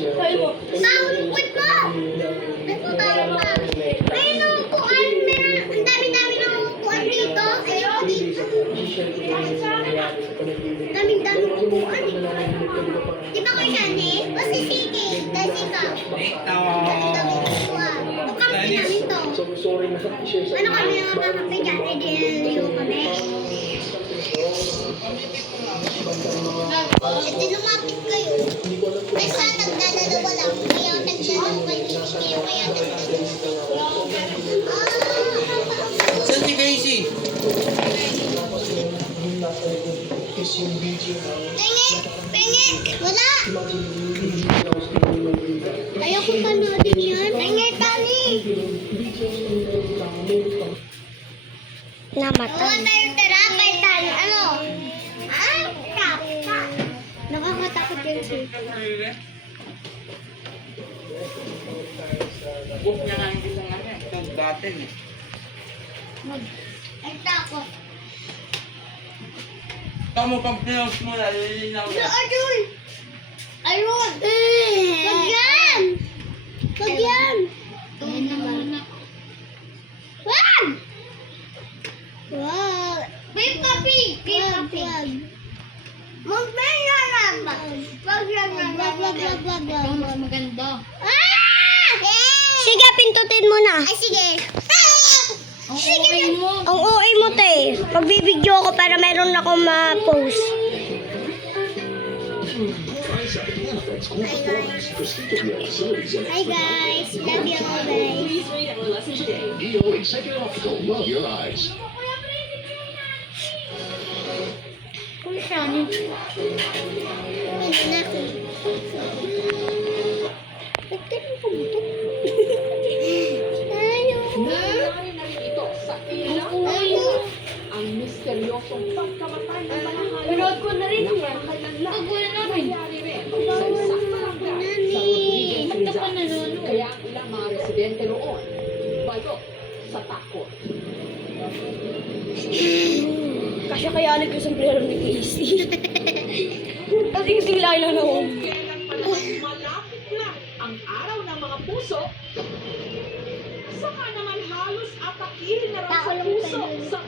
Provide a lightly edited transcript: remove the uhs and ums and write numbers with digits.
Wait mo! Nagpapalo pa. May naupuan. Ang dami-dami ng upuan dito. Ayoko dito. Daming-dami upuan. Di ba kayo yan eh? Basta sige. Dahil ikaw. Dami-dami upuan. Tukampi namin to. Ano kami ang kakampi dyan? Eh, dinalayo kami. Ito lumapit kayo. Basta nagdadalawa lang. Kaya nagdadalawa kayo. Kaya nagdadalawa. Saan si Casey? Pengek! Pengek! Wala! Ayoko panoodin yun. Pengek, Tani! Namatay. Oo, tayo terapay tayo. Ano? Nakakatakot yun siya. Book niya nga yung isang ano. Ito, datin eh. Ay, takot. Tama pang pinost mo na, lilinaw na. Ayun! Ayun! Wag yan! Wag yan! Wag! Wag! Babe, papi! Wag, wag. Magbaya lang ba? Wag lang lang. Wag. Ikaw mas maganda. Ah! Sige, pintutin mo na. Ay, sige. Ang okay mo. Ang OA mo, te. Pagbibidyo ako para meron akong ma-post. Hi guys. Love you all guys. EO Executive Optical, love your eyes. Kung siya, ano? Hindi na ako. Ba't ganun ka mo to? Ayaw. Ang misteryosong pagkamatay ng mga hayop. Panood ko na rin yan. Nakakailanlan. Pag wala namin. Nangyari rin sa isang barangay sa Rodriguez, Ba't ka pa Rizal. nanonood? Kaya ang ilang mga residente roon, bago sa takot. Kasi kaya alig ko sa sombrero ni Casey. Kasi kasing laki lang ako. Kailan pa naman malapit na ang araw ng mga puso, saka naman halos atakihin na raw sa puso sa